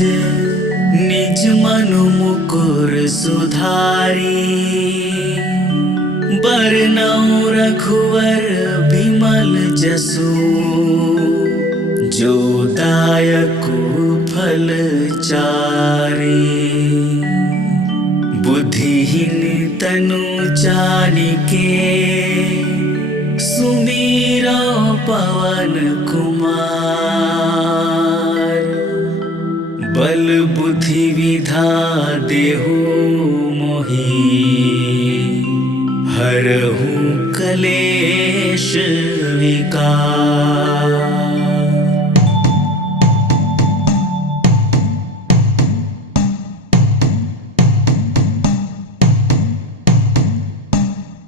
निज मनु मुकुर सुधारी। बरनउँ रघुवर बिमल जसु, जो दायकु फल चारि। बुद्धिहीन तनु जानिके, सुमिरो पवन कुमार। बल बुद्धि विधा देहु मोहि, हरहु कलेश विकार।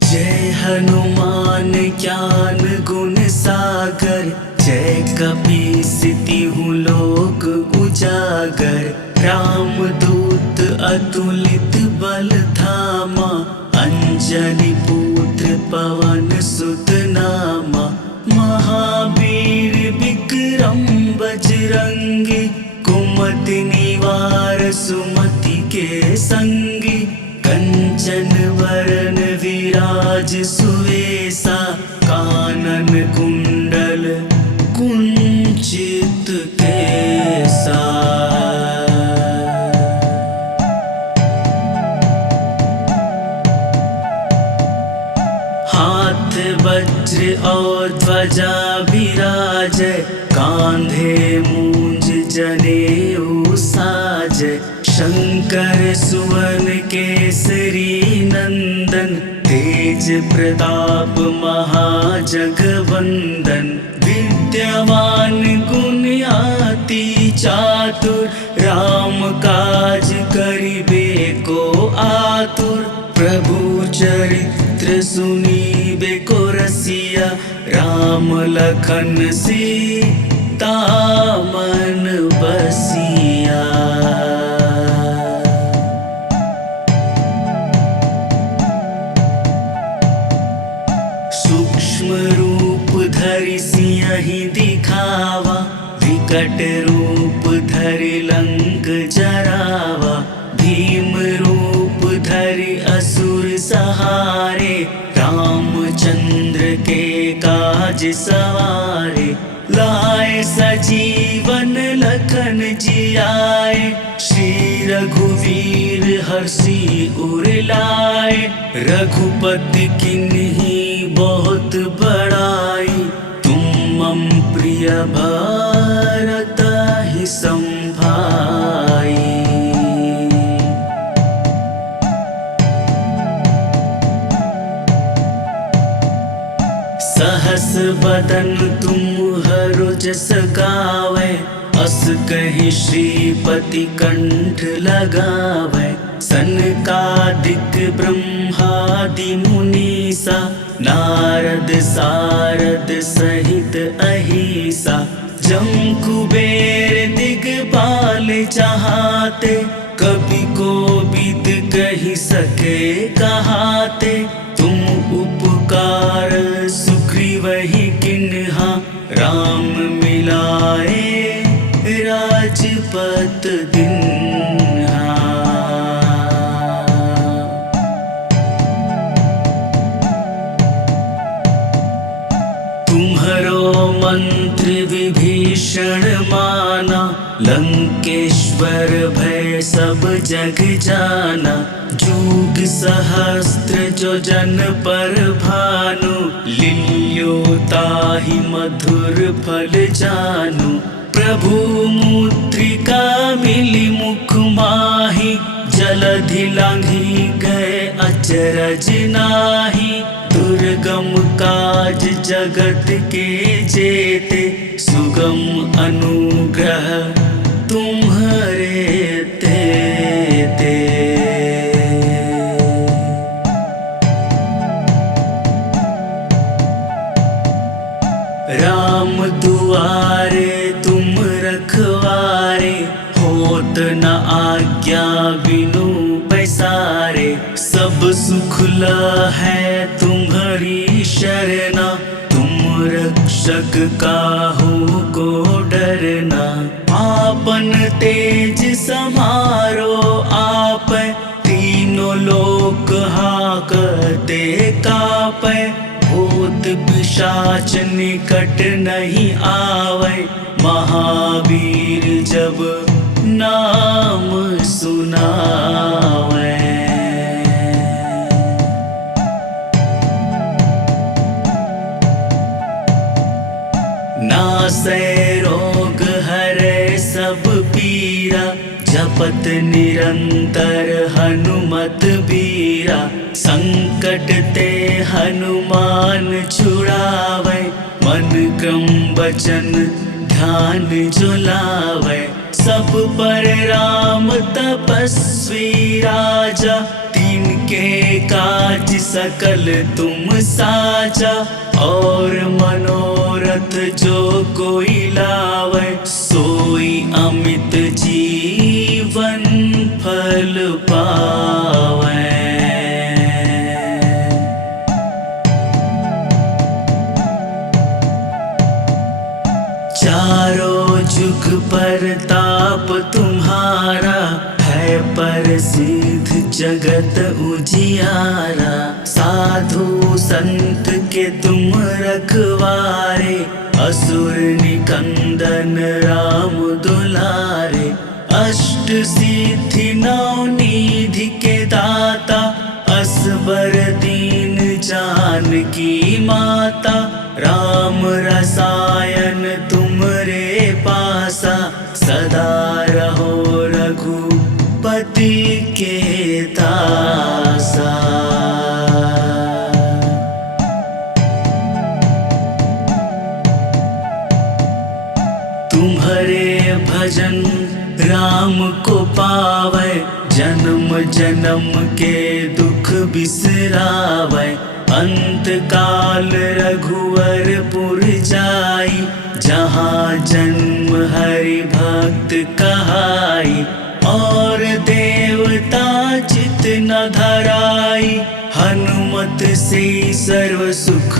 जय हनुमान ज्ञान गुण सागर, जय कपीसतिहु लोक उजागर। रामदूत अतुलित बल धामा, अंजनी पुत्र पवन सुत नामा। महावीर विक्रम बजरंगी, कुमति निवार सुमति के संगी। कंचन वरन विराज सुवेसा, कानन कुंडल कुंचित केसा। हाथ वज्र और ध्वजा विराजै, कांधे मूंज जनेऊ साजै। शंकर सुवन केसरी नंदन, तेज प्रताप महाजगवंदन। विद्यावान गुणी अति चातुर, राम काज करिबे को आतुर। प्रभु चरित्र सुनिबे को रसिया, राम लखन सीता मन बसिया। सूक्ष्म रूप धरि सियहि दिखावा, विकट रूप धरि लंक जरावा। भीम रूप धरि असुर सहारे, रामचंद्र के काज सवारे। लाए सजीवन लखन जियाए, श्री रघुवीर हर्षि उर लाए। रघुपति किन्ही बहुत बड़ाई, तुम मम प्रिय भरत ही संभाई। सहस बदन तुम हरो जस गावै, अस कहि श्रीपति कंठ लगावै। सनकादिक ब्रह्मादि मुनीसा, नारद सारद सहित अहिसा। जम कुबेर दिगपाल चाहते, कवि कोविद कहि सके कहाते। तुम उपकार सुग्रीवहि किन्हा, राम मिलाए राजपत दिन्हा। तुम्हरो मंत्र विभीषण माना, लंकेश्वर भय सब जग जाना। जुग सहस्त्र जो जन पर भानु, लील्यो ताहि मधुर फल जानु। प्रभु मुद्रिका मिली मुख माहि, जलधि लांघि गए अचरज नाही। दुर्गम काज जगत के जेते, सुगम अनुग्रह तुम्हारे तेते। राम दुआरे तुम रखवारे, होत न आज्ञा बिनु पैसारे। सब सुख है तुम्हारी शरणा, तुम रक्षक काहू को डरना। आपन तेज समारो आप, तीनों लोक हाकते कापै, भूत पिशाच निकट नहीं आवे, महावीर जब नाम सुनावे। नासै रोग हरै सब पीरा, जपत निरंतर हनुमत बीरा, संकट ते हनुमान छुड़ावे, मन क्रम वचन ध्यान जो लावे, सब पर राम तपस्वी राजा, तिनके काज सकल तुम साजा, और मनोरथ जो कोई लावे, सोई अमित जीवन फल पावे। चारों जुग पर ताप तुम्हारा, है प्रसिद्ध जगत उजियारा, साधु संत के तुम रखवारे, असुर निकंदन राम दुलारे, अष्ट सिद्धि नौ निधि के दाता, असबर दीन जानकी माता, राम रसायन तुमरे पासा, सदा रहो रघुपति के दासा। तुम्हारे भजन राम को पावे, जन्म जन्म के दुख बिसरावे, अंत काल रघुवरपुर जाई, जहाँ जन्म हरि भक्त कहाई, और देवता चित न धराई, हनुमत से सर्व सुख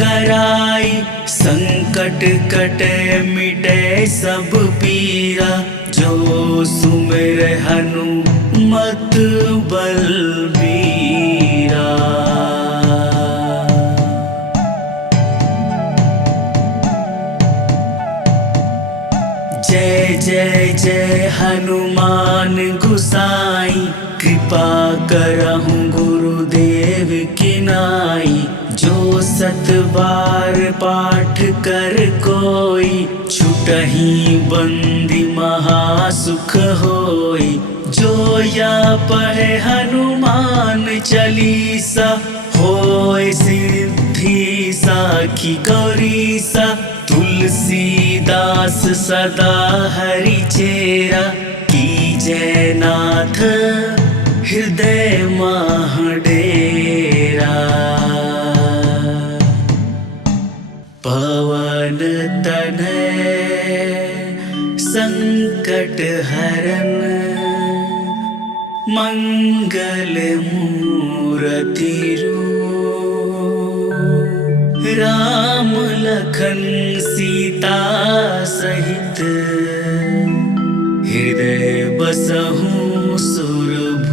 कराई, संकट कटे मिटे सब पीरा, जो सुमिर हनुमत बलबीरा। जय जय जय हनुमान गुसाई, कृपा करहु गुरुदेव की नाई, जो सत बार पाठ कर कोई, छुटहि बंदी महासुख होई, जो या पढ़े हनुमान चालीसा, होय सिद्धि साखी गौरीसा, तुलसीदास सदा हरि चेरा, कीजय नाथ हृदय माह डेरा। पवन तनय संकट हरन, मंगल मूरति रूप, राम लखन सीता सहित, हृदय बसहु सुरभूप।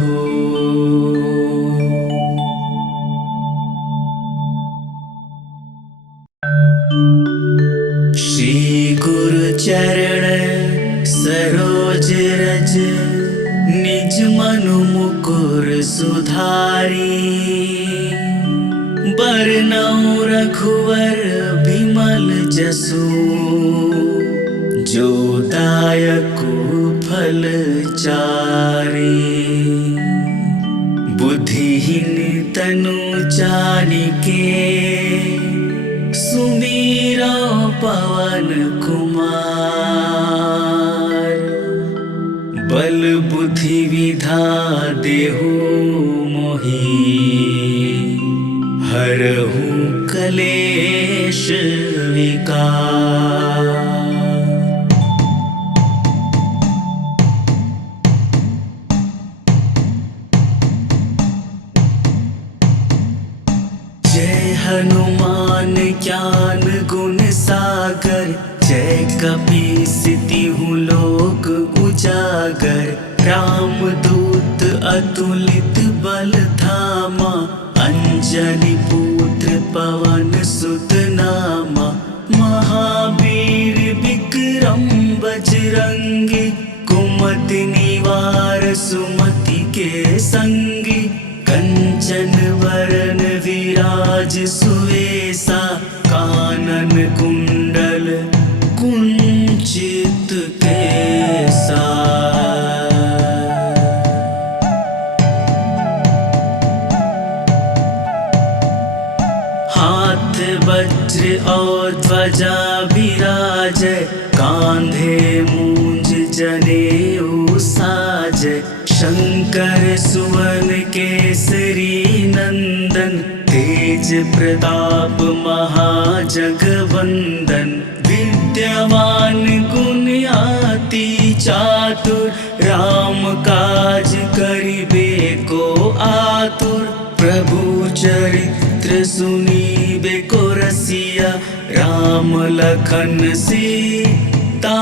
श्री गुरु चरण सरोज रज, निज मनु मुकुर सुधारी, बरनउँ रघुवर बिमल जसु, जो दायकु फल चारि, बुद्धिहीन तनु जानिके, सुमीरा पवन कुमार, बल बुद्धि विधा देहु मोहि, हरहु कलेश विकार। जय हनुमान ज्ञान गुण सागर, जय कपीस तिहुँ लोक उजागर। उजागर, रामदूत अतुलित बल धामा, अंजनी पुत्र पवन सुत नामा, महावीर विक्रम बजरंगी, कुमति निवार सुमति के संगी, कंचन वरण विराज सुवेसा, कानन कुंडल कुंचित केसा। हाथ वज्र और ध्वजा विराजै, कांधे मूंज जनेऊ साजै, शंकर सुवन केसरी नंदन, तेज प्रताप महाजगवंदन, विद्यावान गुणियाति चातुर, राम काज करिबे को आतुर, प्रभु चरित्र सुनीबे को रसिया, राम लखन सीता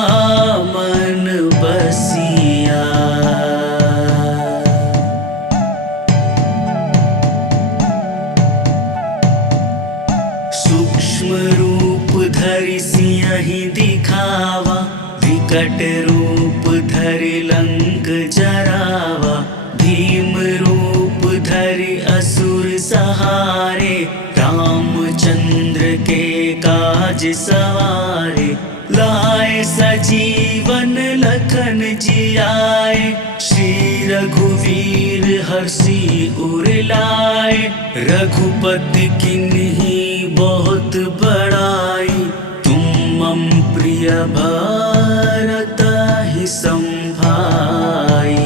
मन बसिया। सूक्ष्म रूप धरि सिंहि दिखावा, विकट रूप धरि लंक जरावा, भीम रूप धरि असुर सहारे, रामचंद्र के काज सवारे, लाए सजीवन लखन जियाए, श्री रघुवीर हर्षि उर लाए, रघुपति किन्ही बहुत बड़ाई, तुम मम प्रिय भरत ही संभाई।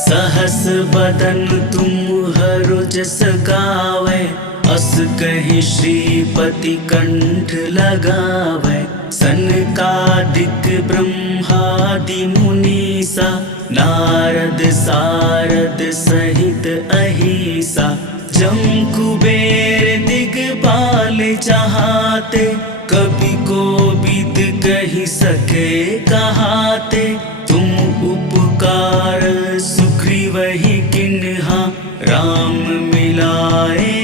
सहस बदन तुम हरु जस गावै, अस कहि श्रीपति कंठ लगावै, सनकादिक ब्रह्मादि मुनीसा, नारद सारद सहित अहिसा, जम कुबेर दिगपाल जहाते, कवि कोविद कहि सके कहाते, तुम उपकार सुग्रीवहि किन्हा, राम मिलाए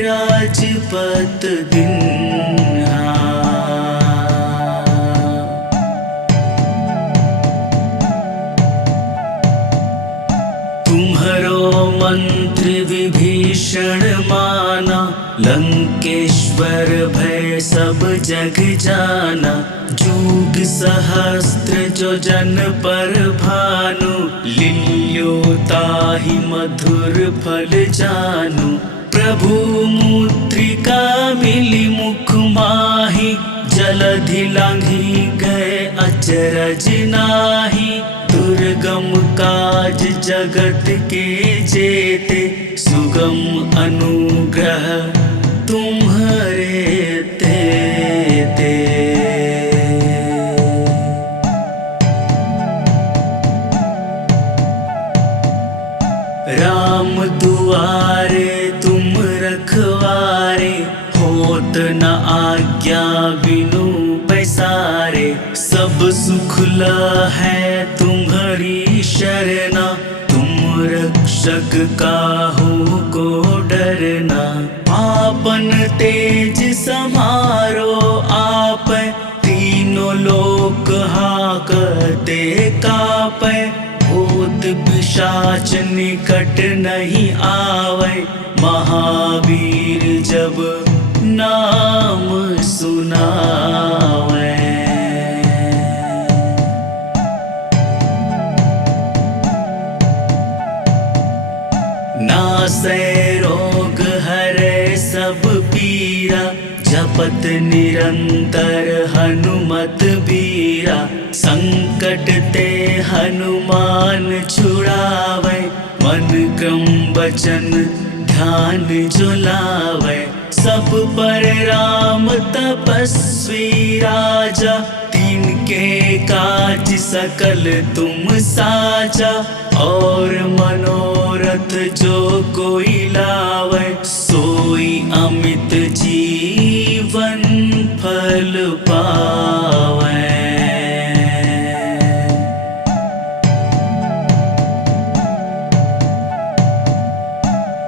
राजपत दिन्हा। तुम्हरो मंत्र विभीषण माना, लंकेश्वर भय सब जग जाना, जुग सहस्त्र जो जन पर भानु, लिल्यो ताहि मधुर फल जानु, प्रभु मुद्रिका मिली मुख माहि, जलधि लांघि गए अचरज नाहि, दुर्गम काज जगत के जेते, सुगम अनुग्रह तुम्हारे तेते। राम दुआरे तुम रखवारे, होत न आज्ञा बिनु पैसारे, सब सुख है तुम्हारी शरणा, तुम रक्षक काहू को डरना, आपन तेज समारो आप, तीनों लोक हाकते कापै, भूत पिशाच निकट नहीं आवे, महावीर जब नाम सुनावे। नासै रोग हरै सब पीरा, जपत निरंतर हनुमत बीरा, संकट ते हनुमान छुड़ावे, मन क्रम वचन ध्यान जो लावे, सब पर राम तपस्वी राजा, तिनके काज सकल तुम साजा, और मनोरथ जो कोई लावे, सोई अमित जीवन फल पावै।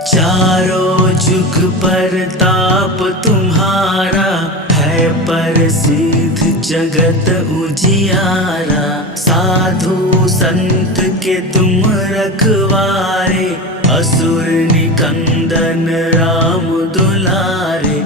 चारों जुग परताप तुम्हारा है प्रसिद्ध जगत उजियारा। साधु संत के तुम रखवारे असुर निकंदन राम दुलारे।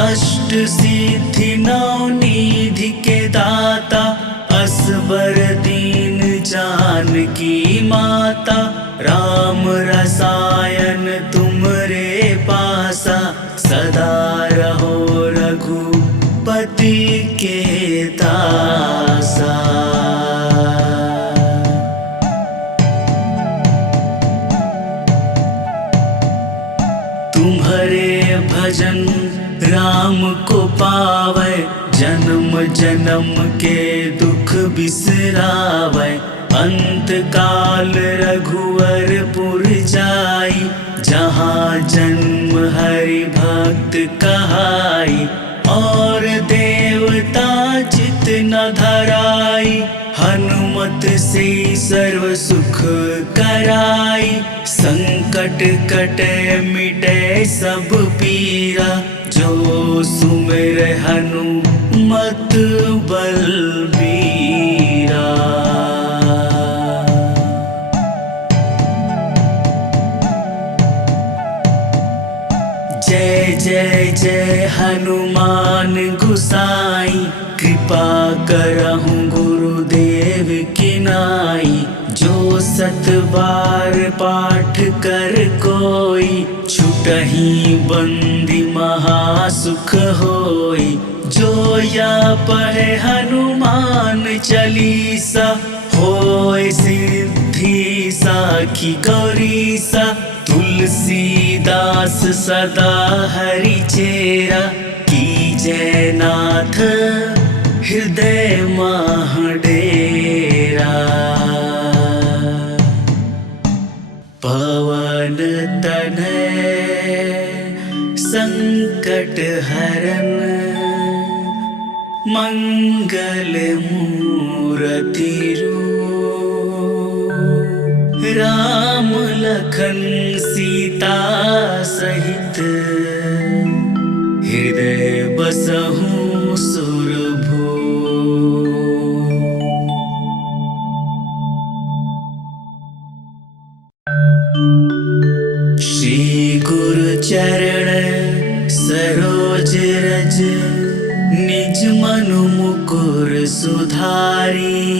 अष्ट सिद्धि नौ निधि के दाता असबर दीन जानकी माता। राम रसायन तुमरे पासा सदा रहो रघुपति के दासा। तुम्हारे भजन राम को पावै जन्म जन्म के दुख बिसरावै। अंत काल रघुवरपुर जाई जहाँ जन्म हरि भक्त कहाई। और देवता चित न धराई हनुमत से सर्व सुख कराई। संकट कटे मिटे सब पीरा जो सुमिर हनुमत बलबीरा। जय जय जय हनुमान गुसाई कृपा करहु गुरुदेव की नाई। जो सत बार पाठ कर कोई छुटहि बंदी महासुख होई। जो या पढ़े हनुमान चालीसा होय सिद्धि साखी गौरीसा। तुलसीदास सदा हरि चेरा कीजय नाथ हृदय माह डेरा। पवन तनय संकट हरन मंगल मूर्ति रूप। राम लखन सीता सहित हृदय बसहु सुरभूप। श्री गुरु चरण सरोज रज निज मनु मुकुर सुधारी।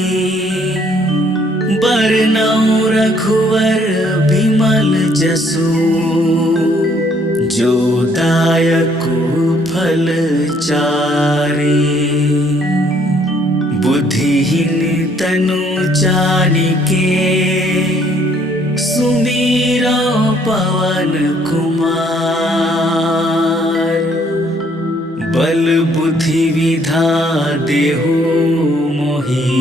बरनउँ रघुवर बिमल जसु जो दायकु फल चारि। बुद्धिहीन तनु जानिके सुमीरा पवन कुमार। बल बुद्धि विधा देहु मोहि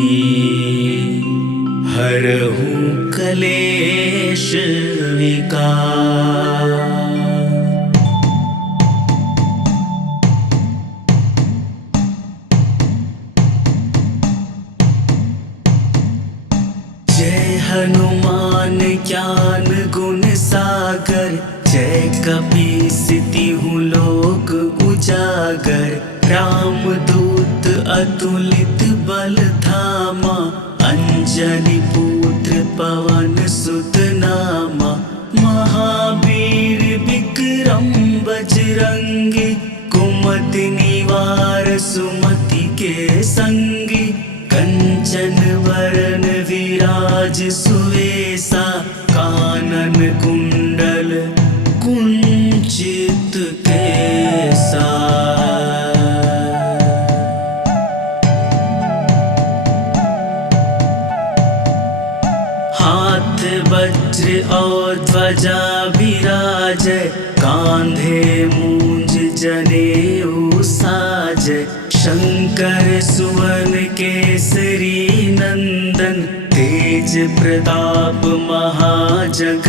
हरहु कलेश विकार। जय हनुमान ज्ञान गुण सागर। जय कपीसतिहु लोक उजागर। रामदूत अतुलित बल धामा। अंजनी पुत्र पवन सुत नामा। महावीर विक्रम बजरंगी। कुमति निवार सुमति के संगी। कंचन वरन विराज सुवेसा। कानन कुंडल कुंचित केसा। हाथ वज्र और ध्वजा विराजै। कांधे मूंज जनेऊ साजै। शंकर सुवन केसरी नंदन। तेज प्रताप महाजगवंदन।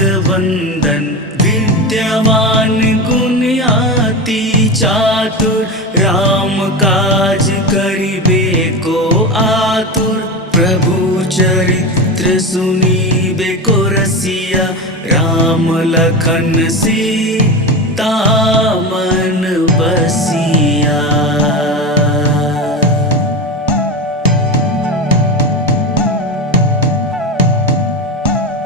विद्यावान गुणियात अति चातुर, राम काज करिबे को आतुर। प्रभु चरित्र सुनिबे को रसिया, राम लखन सीता मन बसिया।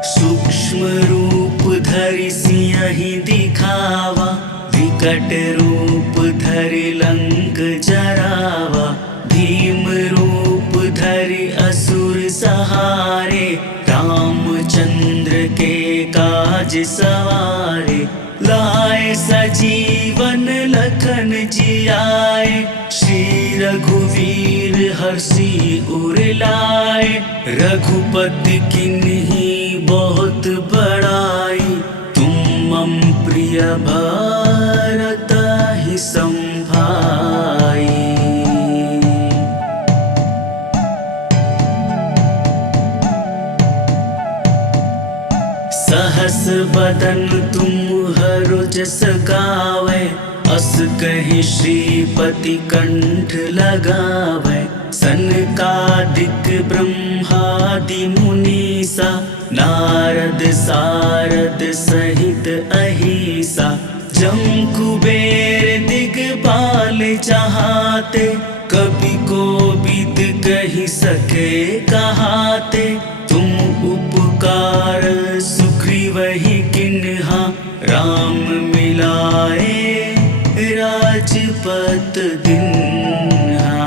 सूक्ष्म रूप धरि सिंहि दिखावा, विकट रूप धरि लंक जरावा। भीम रूप धरि असुर सहारे, रामचंद्र के काज सवारे। लाए सजीवन लखन जियाए, श्री रघुवीर हर्षि उर लाए। रघुपति किन्ही बहुत बड़ाई, तुम मम प्रिय भरत ही संभाई। सहस बदन तुम्हरो जस गावे, अस कहि श्रीपति कंठ लगावे। सनकादिक ब्रह्मादि मुनीसा, नारद सारद सहित अहिसा। जम कुबेर दिगपाल जहाते, कवि कोविद कहि सके कहाते। तुम उपकार सुग्रीवहि किन्हा, राम मिलाए राजपत दिन्हा।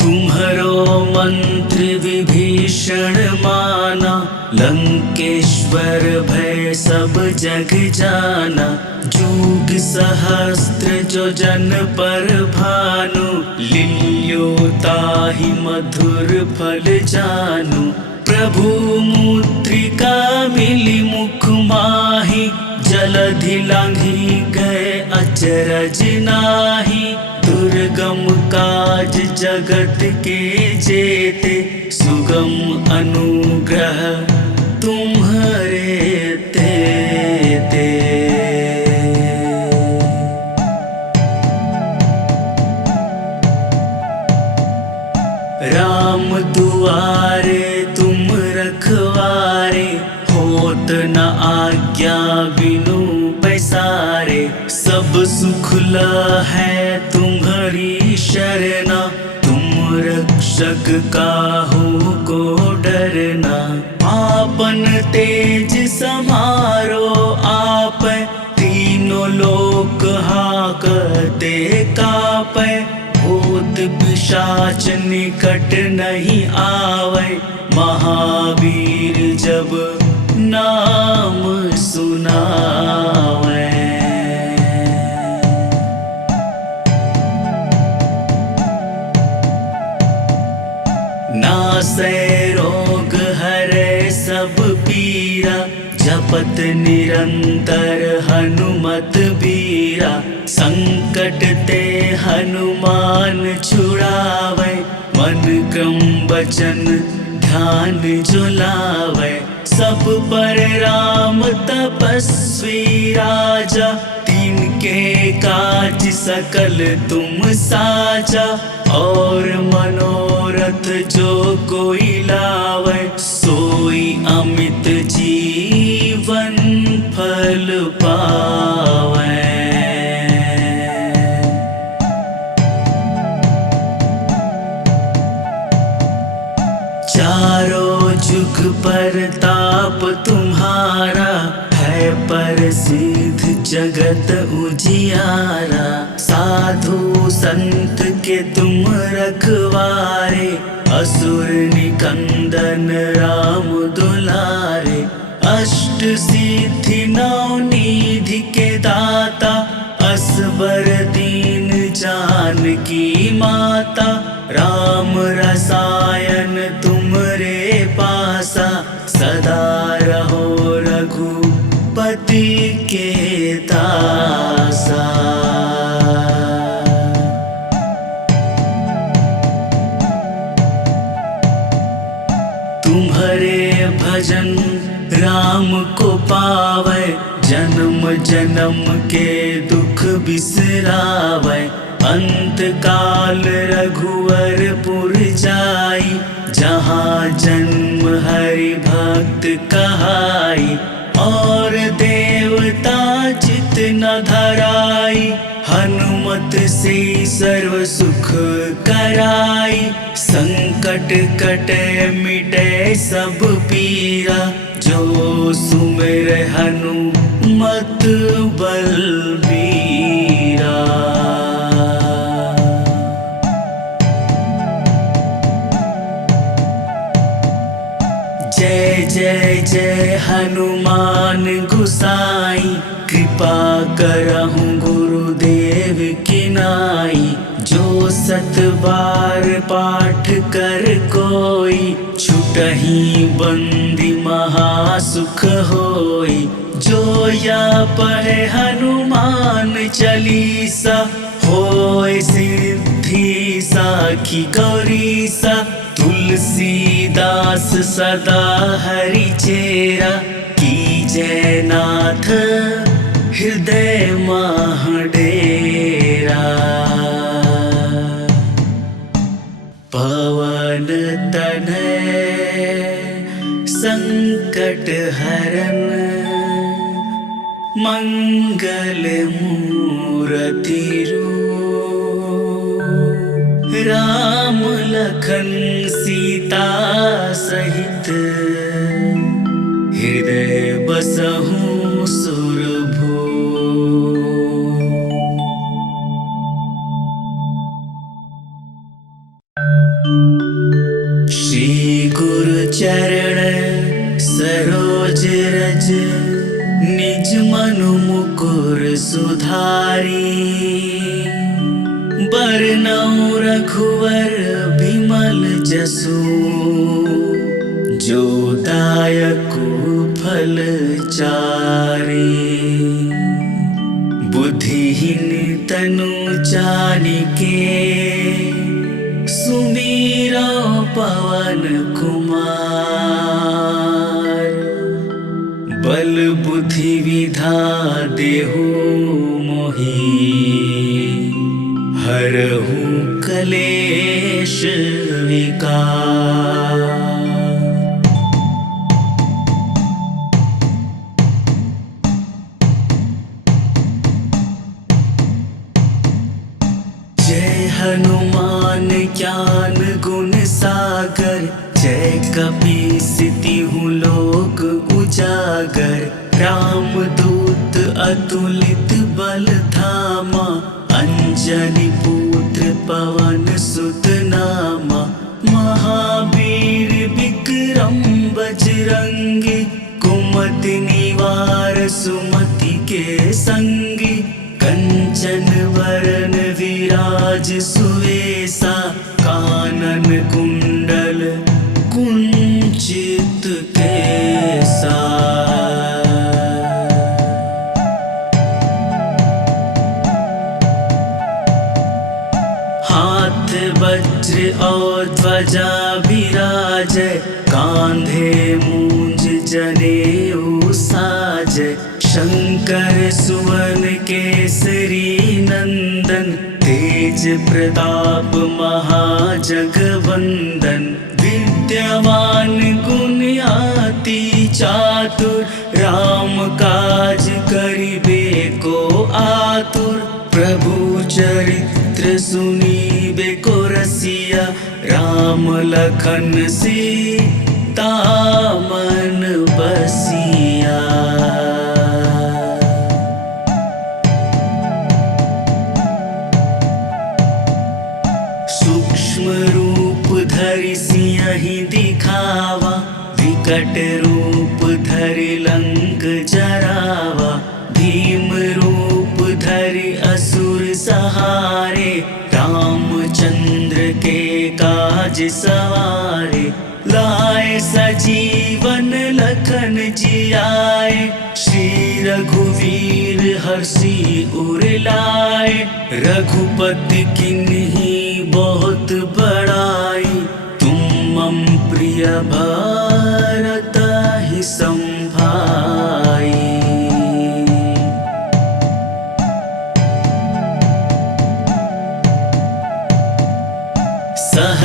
तुम्हरो मंत्र विभीषण माना, लंकेश्वर भय सब जग जाना। जुग सहस्त्र जो जन पर भानु, लील्यो ताहि मधुर फल जानु। प्रभु मुद्रिका मिली मुख माहि, जलधि लांघि गए अचरज नाहि। दुर्गम काज जगत के जेते, सुगम अनुग्रह तुम्हरे तेते। राम दुआरे तुम रखवारे, होत न आज्ञा बिनु पैसारे। सब सुख है तुम्हारी शरणा, तुम रक्षक काहू को डरना। आपन तेज समारो आपै, तीनों लोक हाकते कापै। भूत पिशाच निकट नहीं आवे, महावीर जब नाम सुनावे। नासै रोग हरै सब पीरा, जपत निरंतर हनुमत बीरा। संकट ते हनुमान छुड़ावे, मन क्रम वचन ध्यान जुलावे। सब पर राम तपस्वी राजा, तिनके काज सकल तुम साजा। और मनोरथ जो कोई लावे, सोई अमित जीवन फल पावे। चारों जुग पर ताप तुम्हारा, है प्रसिद्ध जगत उजियारा। साधु संत के तुम रखवारे, असुर निकंदन राम दुलारे। अष्ट सिद्धि नौ निधि के दाता, असबर दीन जानकी माता। राम रसायन तुमरे पासा, सदा रहो रघुपति के दासा। तुम्हारे भजन राम को पावै, जन्म जन्म के दुख बिसरावै। अंत काल रघुवरपुर जाई, जहाँ जन्म हरि भक्त कहाई। और देवता चित न धराई, हनुमत से सर्व सुख कराई। संकट कटे मिटे सब पीरा, जो सुमिर हनुमत बलबीरा। जय जय जय हनुमान गुसाई, कृपा करहु गुरुदेव की नाई। जो सत बार पाठ कर कोई, छुटहि बंदी महासुख होई। जो या पढ़े हनुमान चालीसा, होय सिद्धि साखी गौरीसा। तुलसीदास सदा हरि चेरा, कीजय नाथ हृदय मह डेरा। पवन तनय संकट हरन, मंगल मूरति रूप। राम लखन सीता सहित, हृदय बसहु सुरभूप। श्री गुरु चरण सरोज रज, निज मनु मुकुर सुधारी। बरनउँ रघुवर बिमल जसु, जो दायकु फल चारि। बुद्धिहीन तनु जानिके, सुमिरो पवन कुमार। बल बुद्धि विधा देहु मोहि, हरहु कलेश विकार। जय हनुमान ज्ञान गुण सागर, जय कपीस तिहु लोक उजागर। रामदूत अतुलित बल धामा, अंजनी पुत्र पवन सुत नामा। महावीर विक्रम बजरंगी, कुमति निवार सुमति के संगी। कंचन वरन विराज सुवेसा, कानन कुंडल कुंचित केसा। हाथ वज्र और ध्वजा विराजै, कांधे मूंज जनेऊ साजै। शंकर सुवन केसरी नंदन, तेज प्रताप महाजगवंदन। विद्यावान गुणियाति चातुर, राम काज करिबे को आतुर। प्रभु चरित्र सुनिबे को रसिया, राम लखन सीता मन बसिया। सूक्ष्म रूप धरि सियहि दिखावा, विकट रूप धरि लंक जरावा। भीम रूप धरि असुर सहारे, रामचंद्र के काज सवारे। लाए सजीवन लखन जियाए, श्री रघुवीर हर्षि उर लाए। रघुपति किन्ही बहुत बड़ाई, तुम मम प्रिय भरत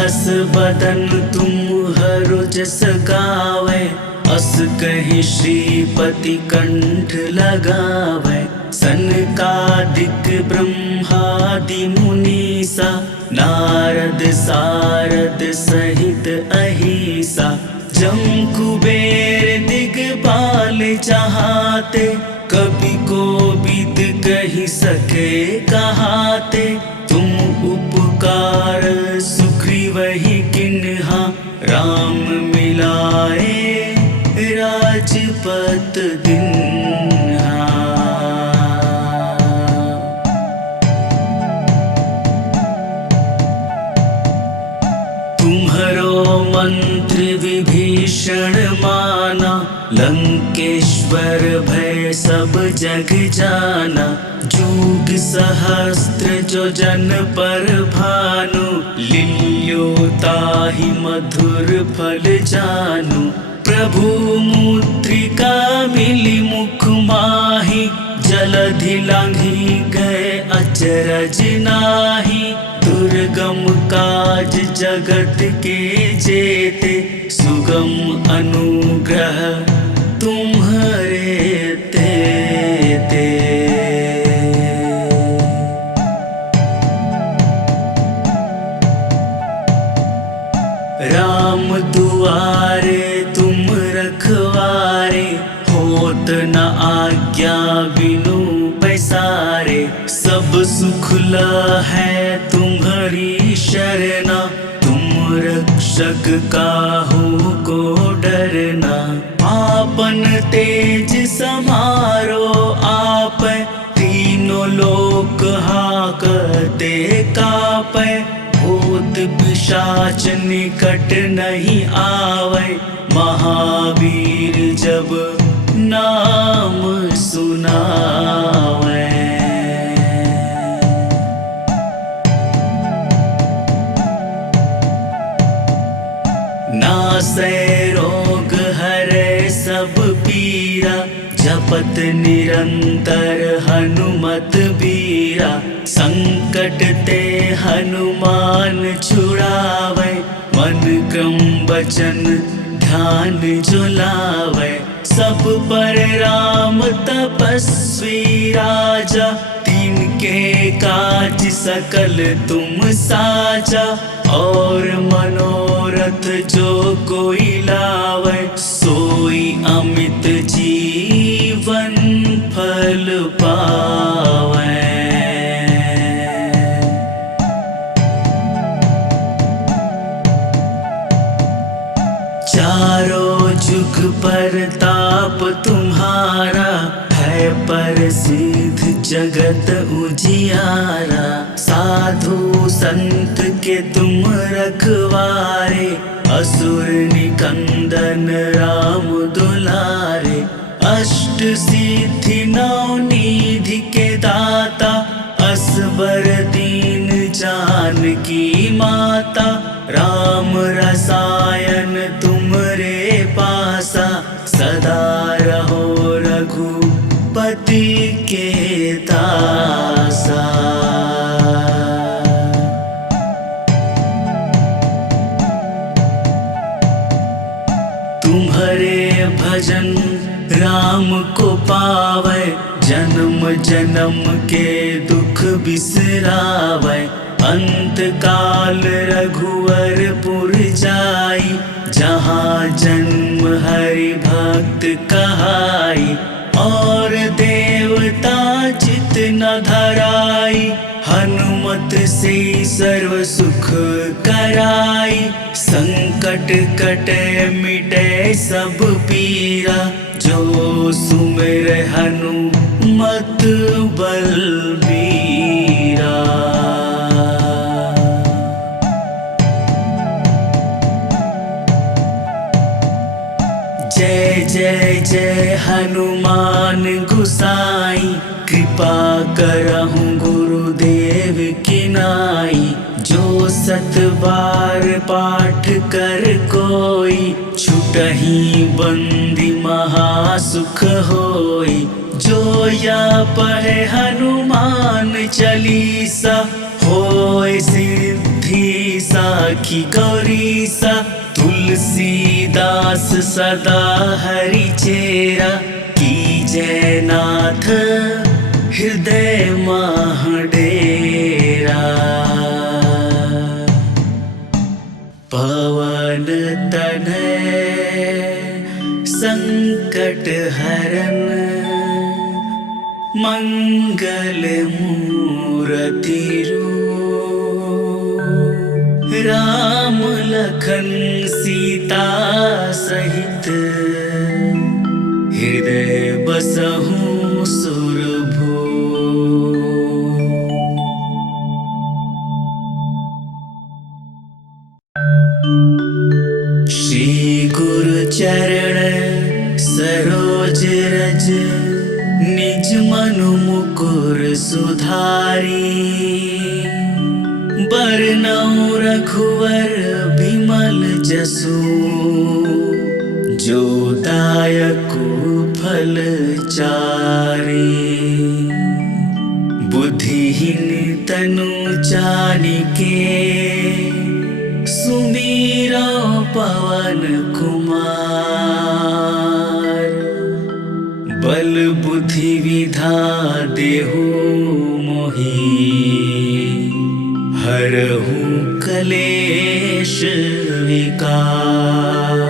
सहस बदन तुम्हरो जस गावे, अस कहि श्रीपति कंठ लगावे। सनकादिक ब्रह्मादि मुनीसा, नारद सारद सहित अहिसा। जम कुबेर दिगपाल चाहते, कवि कोविद कहि सके कहाते। तुम उपकार सुग्रीवहि किन्हा, राम मिलाए राजपत दिन्हा। तुम्हरो मंत्र विभीषण माना, लंकेश्वर भय सब जग जाना। जुग सहस्त्र जो जन पर भानु, लील्यो ताहि मधुर फल जानु। प्रभु मुद्रिका मिली मुख माहि, जलधि लांघि गए अचरज नाहि। दुर्गम काज जगत के जेते, सुगम अनुग्रह तुम्हरे तेते। राम दुआरे तुम रखवारे, होत न आज्ञा बिनु पैसारे। सब सुख है तुम्हारी शरणा, तुम रक्षक काहू को डरना। आपन तेज समारो आपै, तीनों लोक हाकते कापै। भूत पिशाच निकट नहीं आवे, महावीर जब नाम सुनावे। नासै रोग हरै सब पीरा, जपत निरंतर हनुमत बीरा। संकट ते हनुमान छुड़ावे, मन क्रम वचन ध्यान जुलावे। सब पर राम तपस्वी राजा, तिनके काज सकल तुम साजा। और मनोरथ जो कोई लावे, सोई अमित जीवन फल पावे। चारों जुग पर ताप तुम्हारा, है प्रसिद्ध जगत उजियारा। साधु संत के तुम रखवारे, असुर निकंदन राम दुलारे। अष्ट सिद्धि नौ निधि के दाता, असबर दीन जानकी माता। राम रसायन तुमरे पासा, सदा रहो रघुपति के दासा। तुम्हारे भजन राम को पावे, जन्म जन्म के दुख बिसरावे। अंत काल रघुवरपुर जाई, जहाँ जन्म हरि भक्त कहाई। और देवता चित न धराई, हनुमत से सर्व सुख कराई। संकट कटे मिटे सब पीरा, जो सुमिर हनुमत बलबीरा। जय जय जय हनुमान गुसाई, कृपा करहु गुरुदेव की नाई। जो सत बार पाठ कर कोई, छुटहि बंदी महासुख होई। जो या पढ़े हनुमान चालीसा, होय सिद्धि बुद्धि साखी गौरी सा, तुलसीदास सदा हरि चेरा, कीजय नाथ हृदय माह डेरा। पवन तनय संकट हरन, मंगल मूर्ति रूप, राम लखन सीता सहित, हृदय बसहु सुरभूप। श्री गुरु चरण सरोज रज, निज मनु मुकुर सुधारी। बरनउँ रघुवर बिमल जसु, जो दायकु फल चारि। बुद्धिहीन तनु जानिके, सुमीरा पवन कुमार। बल बुद्धि विधा देहु मोहि, हरहु कलेश विकार।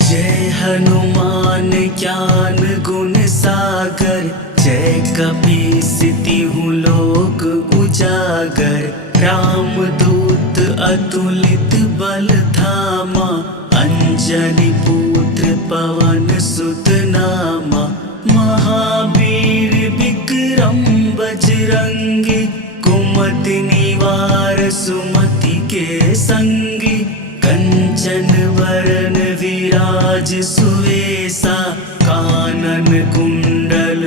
जय हनुमान ज्ञान गुण सागर, जय कपीसतिहु लोक उजागर। रामदूत अतुलित बल धामा, अंजनी पुत्र पवन सुत नामा। महावीर विक्रम बजरंगी, कुमति निवार सुमति के संगी। कंचन वरन विराज सुवेसा, कानन कुंडल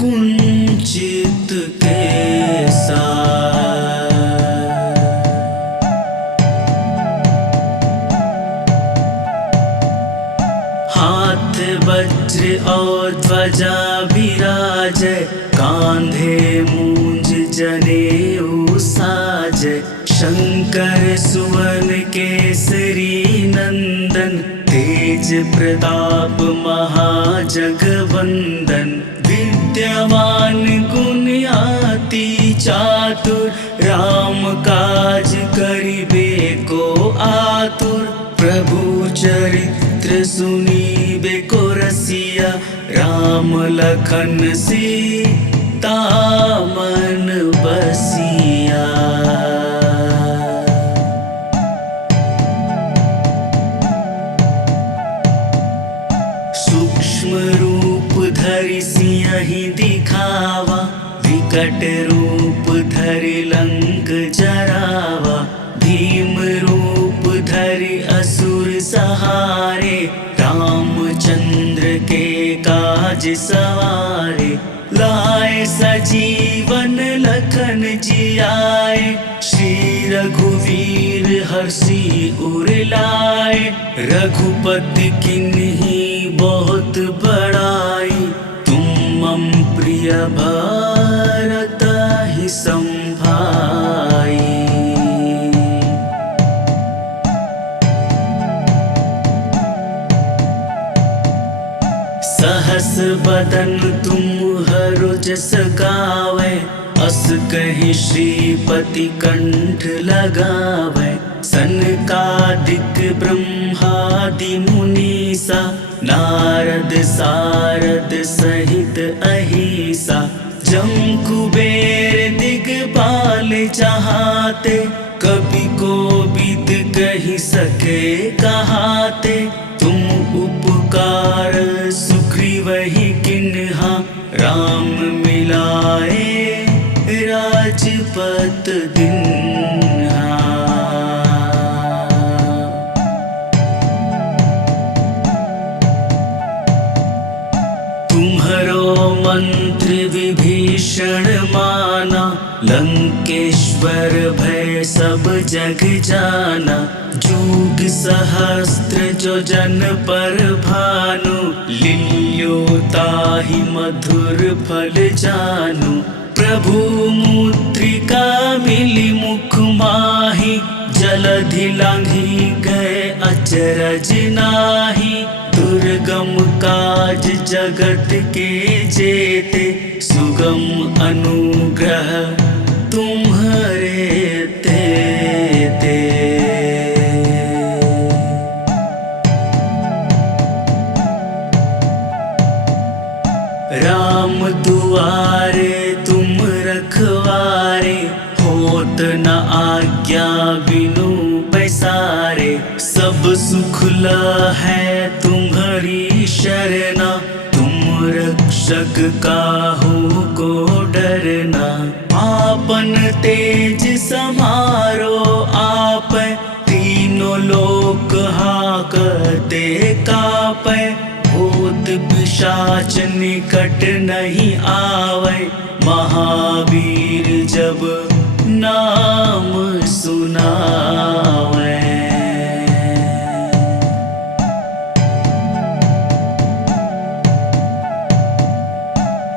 कुंचित केसा। हाथ वज्र और ध्वजा विराजै, कांधे मूंज जनेऊ साजै। शंकर सुवन केसरी नंदन, तेज प्रताप महाजगवंदन। विद्यावान गुणियाति चातुर, राम काज करिबे को आतुर। प्रभु चरित्र सुनिबे को रसिया, राम लखन सीता मन बसिया। सूक्ष्म रूप धरि सियहि दिखावा, विकट रूप धरि लंक जरावा। भीम रूप धरि असुर सहारे, रामचंद्र के काज सवारे। लाए सजीवन लखन जियाए, श्री रघुवीर हर्षि उर लाए। रघुपति किन्ही बहुत बड़ाई, तुम मम प्रिय भरत ही संभाई। सहस बदन तुम हरु जस गावै, अस कहि श्रीपति कंठ लगावै। सनकादिक ब्रह्मादि मुनीसा, नारद सारद सहित अहिसा। जम कुबेर दिगपाल जहाते, कवि कोविद कहि सके कहाते। तुम उपकार सुग्रीवहि किन्हा, राम मिलाए राजपत दिन्हा। तुम्हरो मंत्र विभीषण माना, लंकेश्वर भय सब जग जाना। जुग सहस्त्र जो जन पर भानु, लील्यो ताहि मधुर फल जानु। प्रभु मुद्रिका मिली मुख माहि, जलधि लांघी गए अचरज नाही। दुर्गम काज जगत के जेते, सुगम अनुग्रह तुम्हारे तेते। राम दुआरे तुम रखवारे, होत न आज्ञा बिनु पैसारे। सब सुख ल है तुम्हारी शरणा, तुम रक्षक काहू को डरना। आपन तेज समारो आप, तीनों लोक हाकते कापै। भूत पिशाच निकट नहीं आवे, महावीर जब नाम सुनावे।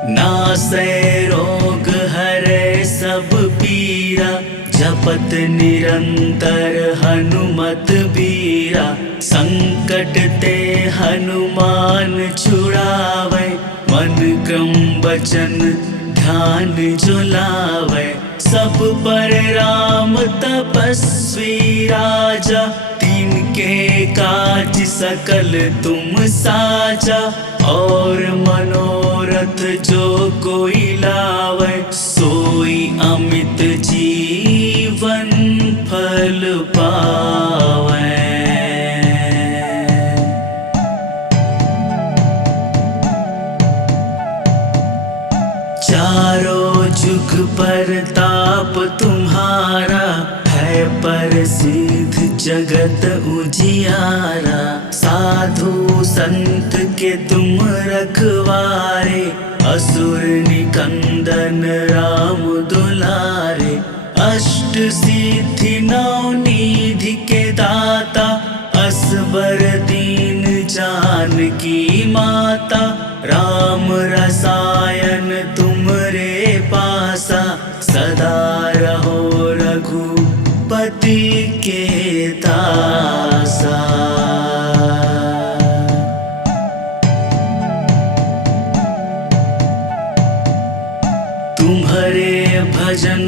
नासै रोग हरै सब पीरा, जपत निरंतर हनुमत बीरा। संकट ते हनुमान छुड़ावे, मन क्रम वचन ध्यान जो लावे। सब पर राम तपस्वी राजा, तिनके काज सकल तुम साजा। और मनोरथ जो कोई लावे, सोई अमित जीवन फल पावे। चारों जुग परताप तुम्हारा, है प्रसिद्ध जगत उजियारा। साधु संत के तुम रखवारे, असुर निकंदन राम दुलारे। अष्ट सिद्धि नौ निधि के दाता, असबर दीन जानकी माता। राम रसायन तुमरे पासा, सदा रहो रघुपति के दासा। तुम्हारे भजन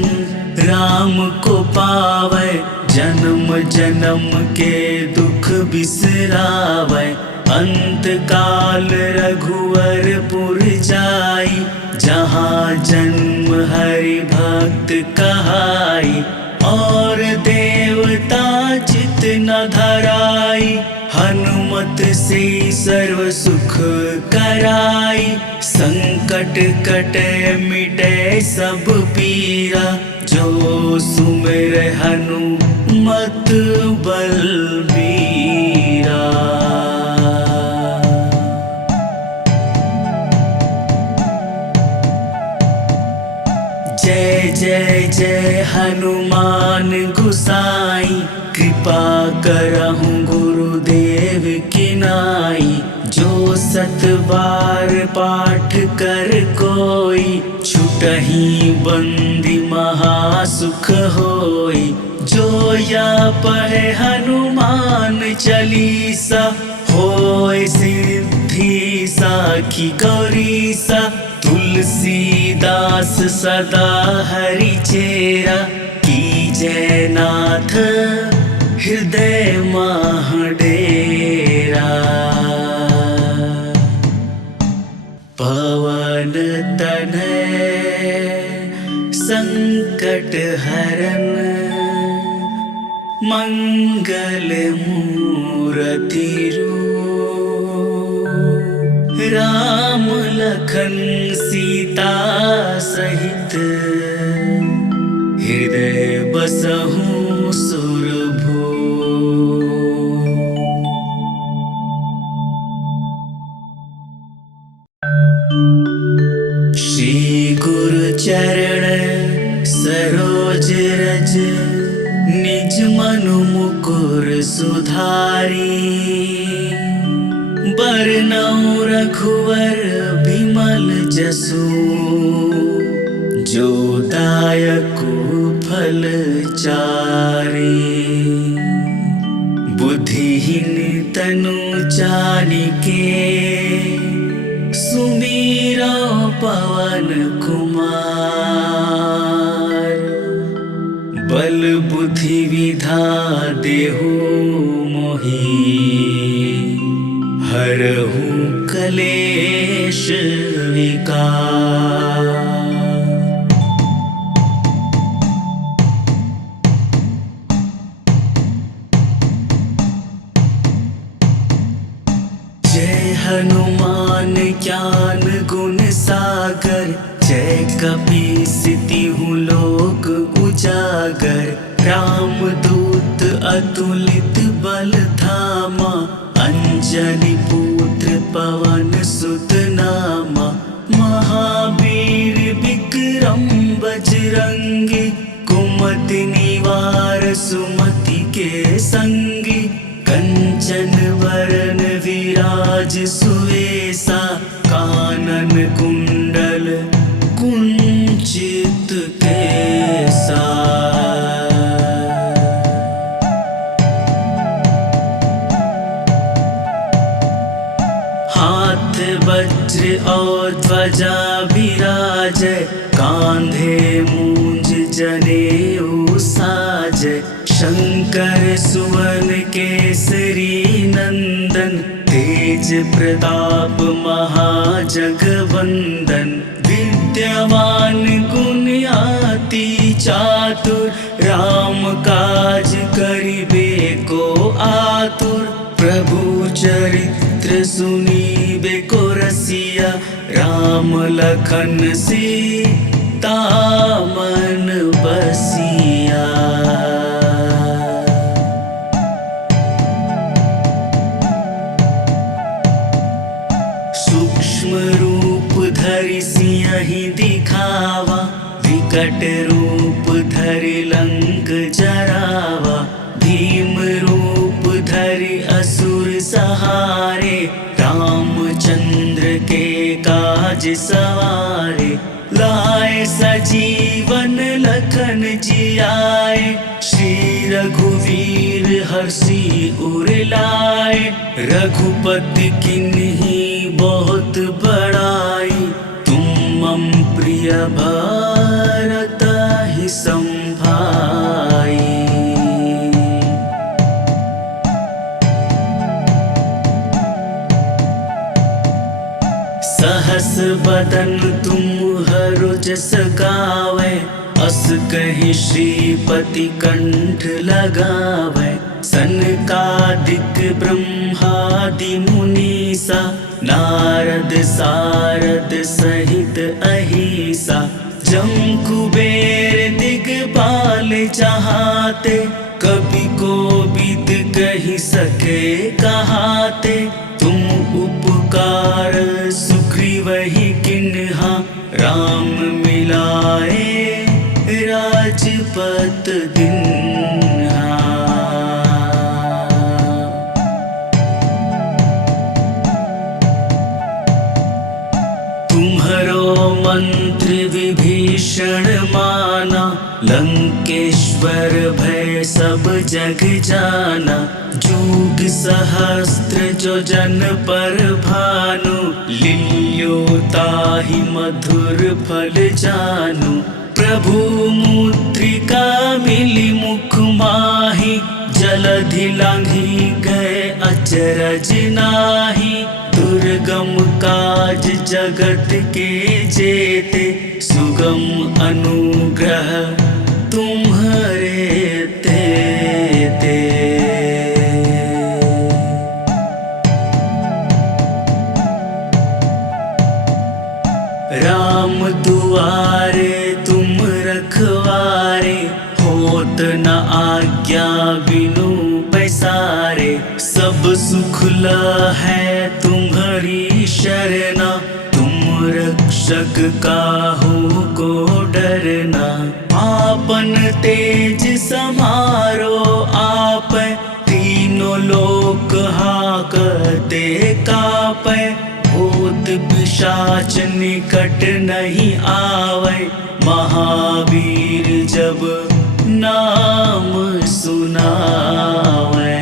राम को पावे, जन्म जन्म के दुख बिसरावे। अंत काल रघुवरपुर जाई, जहाँ जन्म हरि भक्त कहाई। और देवता चित न धराई, हनुमत से सर्व सुख कराई। संकट कटे मिटे सब पीरा, जो सुमिर हनुमत बलबीरा। जय जय जय हनुमान गुसाई, कृपा करहु गुरुदेव की नाई। जो सत बार पाठ कर कोई, छुटहि बंदी महासुख होई। जो या पढ़े हनुमान चालीसा, होय सिद्धि साखी गौरीसा। तुलसीदास सदा हरि चेरा, कीजय नाथ हृदय माह डेरा। पवन तनय संकट हरन, मंगल मूर्ति रूप। राम लखन सीता सहित, हृदय बसहु सुरभूप। श्री गुरु चरण सरोज रज, निज मनु मुकुर सुधारी। बरनउँ रघुवर बिमल जसु, जो दायकु फल चारि। बुद्धिहीन तनु जानिके, सुमीरा पवन कुमार। बल बुद्धि विधा देहु मोहि, हरहु कलेश विकार। जय हनुमान ज्ञान गुण सागर, जय कपीसतिहु लोक उजागर। रामदूत अतुलित बल धामा, अंजनी पुत्र पवन सुत नामा। महावीर विक्रम बजरंगी, कुमति निवार सुमति के संगी। कंचन वरन विराज सुवेसा, कानन कुंडल कुंचित केसा। हाथ वज्र और ध्वजा विराजै, कांधे मूंज जनेऊ साजै। शंकर सुवन केसरी नंदन, तेज प्रताप महाजगवंदन। विद्यावान गुणियाति चातुर, राम काज करिबे को आतुर। प्रभु चरित्र सुनिबे को रसिया, राम लखन सीता मन बसिया। सूक्ष्म रूप धरि सियहि दिखावा, विकट रूप धरि लंक जरावा। भीम रूप धरि असुर सहारे, रामचंद्र के काज सवारे। लाए सजीवन लखन जियाए, श्री रघुवीर हर्षि उर लाए। रघुपति किन्ही बहुत बड़ाई, तुम मम प्रिय भरत ही संभाई। सहस बदन तुम हरु जस गावै, अस कहि श्रीपति कंठ लगावै। सनकादिक ब्रह्मादि मुनीसा, नारद सारद सहित अहिसा। जम कुबेर दिगपाल चाहते, कवि कोविद कहि सके कहाते। तुम उपकार सुग्रीवहि किन्हा, राम मिलाए राजपत दिन्हा। तुम्हरो मंत्र विभीषण माना, लंकेश्वर भय सब जग जाना। जुग सहस्त्र जो जन पर भानु, लील्यो ताहि मधुर फल जानु। प्रभु मुद्रिका मिली मुख माहि, जलधि लांघि गए अचरज नाहि। दुर्गम काज जगत के जेते, सुगम अनुग्रह तुम्हरे तेते। राम दुआरे तुम रखवारे, होत न आज्ञा बिनु पैसारे। सब सुख है तुम्हारी शरणा, तुम रक्षक काहू को डरना। आपन तेज समारो आप, तीन लोक हाकते कापै, भूत पिशाच निकट नहीं आवे। महावीर जब नाम सुनावे।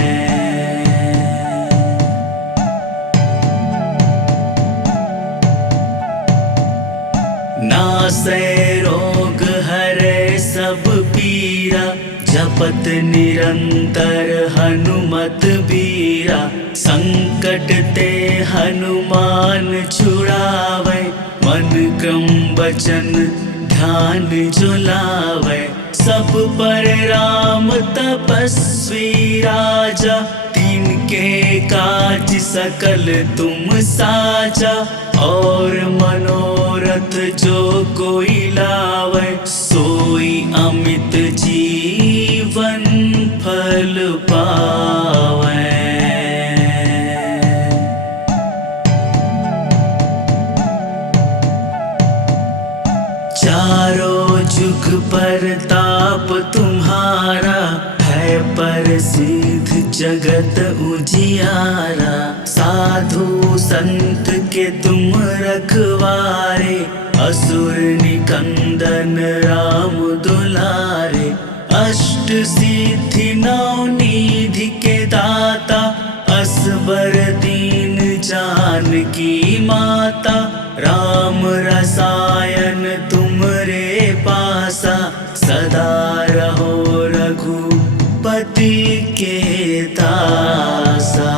नासै रोग हरै सब पीरा, जपत निरंतर हनुमत बीरा। संकट ते हनुमान छुड़ावे, मन क्रम वचन ध्यान जो लावे। सब पर राम तपस्वी राजा, तिनके काज सकल तुम साजा। और मनोरथ जो कोई लावे, सोई अमित जीवन फल पावे। चारों जुग पर ताप तुम्हारा, है प्रसिद्ध जगत उजियारा। साधु संत के तुम रखवारे, असुर निकंदन राम दुलारे। अष्ट सिद्धि नौ निधि के दाता, असबर दीन जानकी माता। राम रसायन तुमरे पासा, सदा रहो रघुपति के दासा।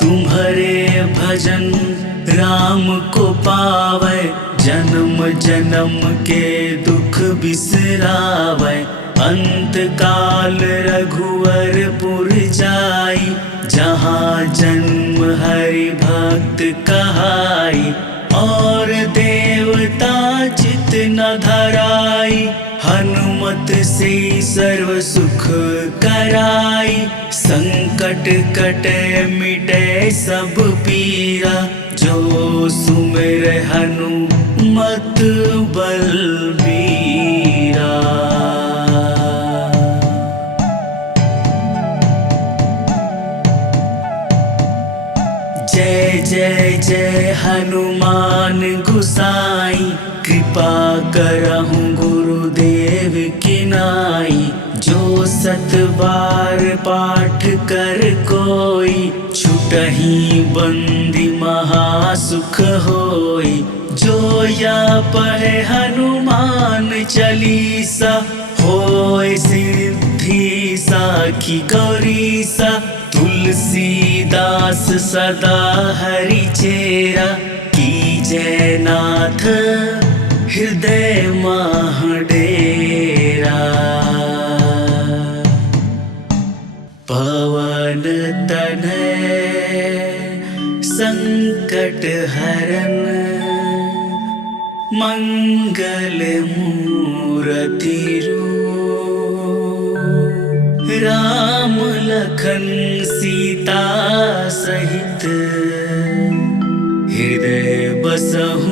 तुम्हारे भजन राम को पावे, जन्म जन्म के दुख बिसरावे। अंत काल रघुवरपुर जाई, जहाँ जन्म हरि भक्त कहाई। और देवता चित न धराई, हनुमत से सर्व सुख कराई। संकट कटे मिटे सब पीरा, जो सुमिर हनुमत बलबीरा। जय जय जय हनुमान गुसाई, कृपा करहु गुरुदेव की नाई। जो सत बार पाठ कर कोई, छुटहि बंदी महासुख होई। जो या पढ़े हनुमान चालीसा, होय सिद्धि साखी गौरीसा। तुलसीदास सदा हरि चेरा, कीजय नाथ हृदय मह डेरा। पवन तनय संकट हरन, मंगल मूरति रूप। राम लखन सीता सहित, हृदय बसहु